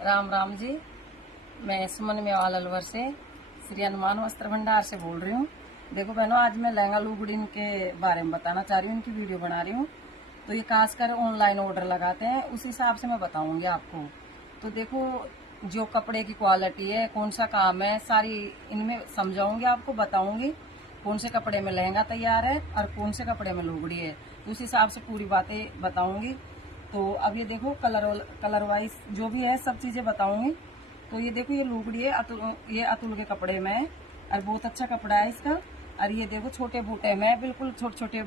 राम राम जी। मैं सुमन मेवाल अलवर से श्री हनुमान वस्त्र भंडार से बोल रही हूँ। देखो बहनों, आज मैं लहंगा लुगड़ीन के बारे में बताना चाह रही हूँ, इनकी वीडियो बना रही हूँ। तो ये खासकर ऑनलाइन ऑर्डर लगाते हैं, उस हिसाब से मैं बताऊंगी आपको। तो देखो, जो कपड़े की क्वालिटी है, कौन सा काम है, सारी इनमें समझाऊंगी, आपको बताऊंगी कौन से कपड़े में लहंगा तैयार है और कौन से कपड़े में लुगड़ी है। तो उस हिसाब से पूरी बातें बताऊंगी। तो अब ये देखो, कलर वाइज जो भी है सब चीजें बताऊंगी। तो ये देखो, ये लुगड़ी है ये अतुल के कपड़े में है और बहुत अच्छा कपड़ा है इसका। और ये देखो, छोटे बूटे में बिल्कुल छोटे छोटे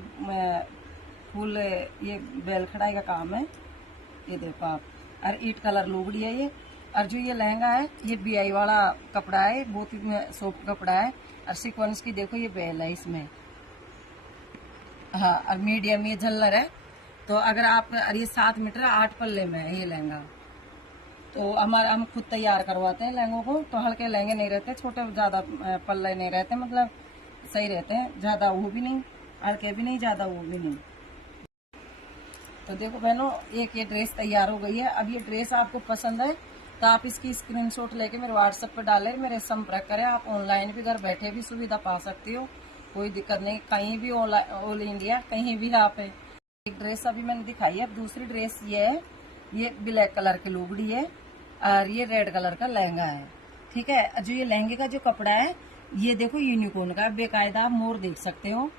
फूल, ये बेल खड़ाई का काम है। ये देखो आप, और ईट कलर लुगड़ी है ये। और जो ये लहंगा है, ये बीआई वाला कपड़ा है, बहुत ही सॉफ्ट कपड़ा है। और सीक्वेंस की देखो, ये बेल है इसमें। हाँ, और मीडियम ये झल्लर है। तो अगर आप, और ये 7 मीटर 8 पल्ले में है ये लहंगा। तो हम खुद तैयार करवाते हैं लहंगों को। तो हल्के लहंगे नहीं रहते, छोटे ज्यादा पल्ले नहीं रहते, मतलब सही रहते हैं, ज्यादा वो भी नहीं, हल्के भी नहीं, ज्यादा वो भी नहीं। तो देखो बहनों, एक ये ड्रेस तैयार हो गई है। अब ये ड्रेस आपको पसंद है तो आप इसकी स्क्रीनशॉट लेके मेरे व्हाट्सएप पर डालें, मेरे संपर्क करें। आप ऑनलाइन भी घर बैठे भी सुविधा पा सकती हो, कोई दिक्कत नहीं। कहीं भी ऑल इंडिया कहीं भी आप है। एक ड्रेस अभी मैंने दिखाई है। अब दूसरी ड्रेस ये है, ये ब्लैक कलर की लुगड़ी है और ये रेड कलर का लहंगा है। ठीक है। जो ये लहंगे का जो कपड़ा है, ये देखो यूनिकॉर्न का, बेकायदा आप मोर देख सकते हो,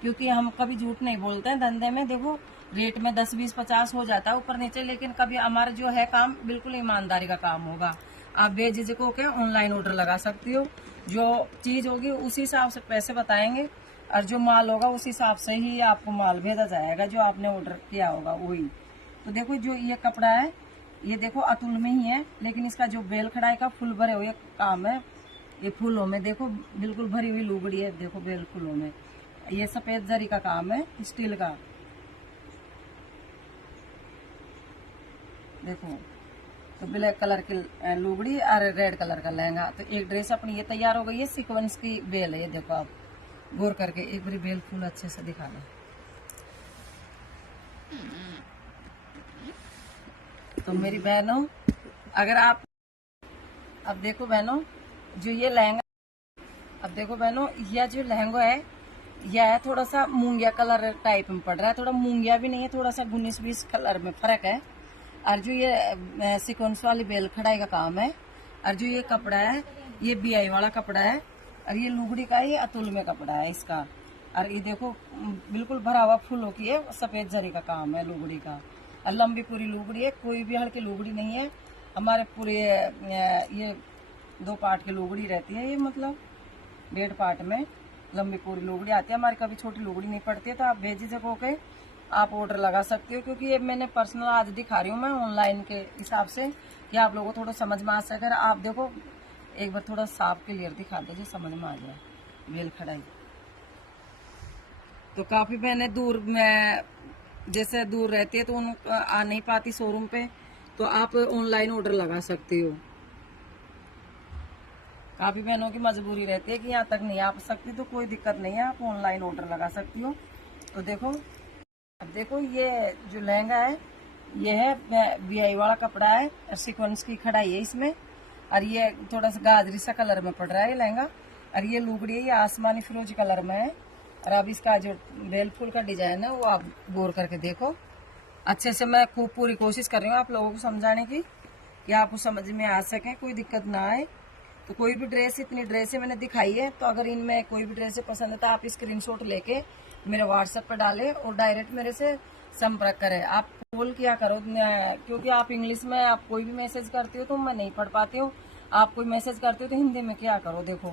क्योंकि हम कभी झूठ नहीं बोलते हैं धंधे में। देखो, रेट में 10, 20, 50 हो जाता है ऊपर नीचे, लेकिन कभी हमारा जो है काम बिल्कुल ईमानदारी का काम होगा। आप बेझिझक होकर ऑनलाइन ऑर्डर लगा सकती हो। जो चीज होगी उसी हिसाब से पैसे बताएंगे, और जो माल होगा उस हिसाब से ही आपको माल भेजा जाएगा, जो आपने ऑर्डर किया होगा वही। तो देखो, जो ये कपड़ा है, ये देखो अतुल में ही है, लेकिन इसका जो बेल खड़ाई का फुल भरे हुए काम है, ये फूलों में देखो बिल्कुल भरी हुई लुगड़ी है। देखो बेल फूलों में, ये सफेद जरी का काम है, स्टील का। देखो, तो ब्लैक कलर की लुगड़ी और रेड कलर का लहंगा। तो एक ड्रेस अपनी ये तैयार हो गई है। सीक्वेंस की बेल है ये, देखो आप गौर करके एक बार बेल फूल अच्छे से दिखा लें। तो मेरी बहनों, अगर आप, अब देखो बहनों, जो ये लहंगा, अब देखो बहनों, यह जो लहंगा है, यह है थोड़ा सा मूंगिया कलर टाइप में पड़ रहा है। थोड़ा मूंगिया भी नहीं है, थोड़ा सा 19-20 कलर में फर्क है। और जो ये सिक्वेंस वाली बेल खड़ाई का काम है, और जो ये कपड़ा है, ये बीआई वाला कपड़ा है। और ये लुगड़ी का, ये अतुल में कपड़ा है इसका। और ये देखो, बिल्कुल भरा हुआ फूलों की है, सफेद जरी का काम है लुगड़ी का। और लंबी पूरी लुगड़ी है, कोई भी हल्की लुगड़ी नहीं है। हमारे पूरे ये 2 पार्ट की लुगड़ी रहती है, ये मतलब 1.5 पार्ट में लंबी पूरी लुगड़ी आती है हमारी। कभी छोटी लुगड़ी नहीं पड़ती है। तो आप बेझिझक होके आप ऑर्डर लगा सकते हो, क्योंकि ये मैंने पर्सनल आज दिखा रही हूँ मैं ऑनलाइन के हिसाब से, कि आप लोगों को थोड़ा समझ में आ सके। आप देखो, एक बार थोड़ा साफ क्लियर दिखा दो जो समझ में आ जाए बेल खड़ाई। तो काफी बहनें दूर में, जैसे दूर रहती है तो उन आ नहीं पाती शोरूम पे, तो आप ऑनलाइन ऑर्डर लगा सकती हो। काफी बहनों की मजबूरी रहती है कि यहाँ तक नहीं आ सकती, तो कोई दिक्कत नहीं है, आप ऑनलाइन ऑर्डर लगा सकती हो। तो देखो, अब देखो, ये जो लहंगा है, ये है बीआई वाला कपड़ा है, सीक्वेंस की कढ़ाई है इसमें। और ये थोड़ा सा गाजरी सा कलर में पड़ रहा है ये लहंगा। और ये लुगड़ी है, ये आसमानी फिरोजी कलर में है। और अब इसका जो बेल फूल का डिजाइन है, वो आप गौर करके देखो अच्छे से। मैं खूब पूरी कोशिश कर रही हूँ आप लोगों को समझाने की, कि आपको समझ में आ सके, कोई दिक्कत ना आए। तो कोई भी ड्रेस, इतनी ड्रेसें मैंने दिखाई है, तो अगर इनमें कोई भी ड्रेस पसंद है तो आप स्क्रीनशॉट लेके मेरे व्हाट्सएप पर डालें और डायरेक्ट मेरे से संपर्क करें। आप कॉल किया करो, क्योंकि आप इंग्लिश में आप कोई भी मैसेज करती हो तो मैं नहीं पढ़ पाती हूँ। आप कोई मैसेज करते हो तो हिंदी में क्या करो। देखो,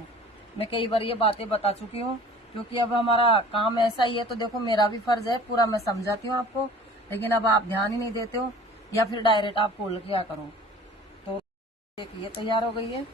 मैं कई बार ये बातें बता चुकी हूँ, क्योंकि अब हमारा काम ऐसा ही है। तो देखो, मेरा भी फर्ज है पूरा, मैं समझाती हूँ आपको, लेकिन अब आप ध्यान ही नहीं देते हो, या फिर डायरेक्ट आप कॉल किया करो। तो ये तैयार हो गई है।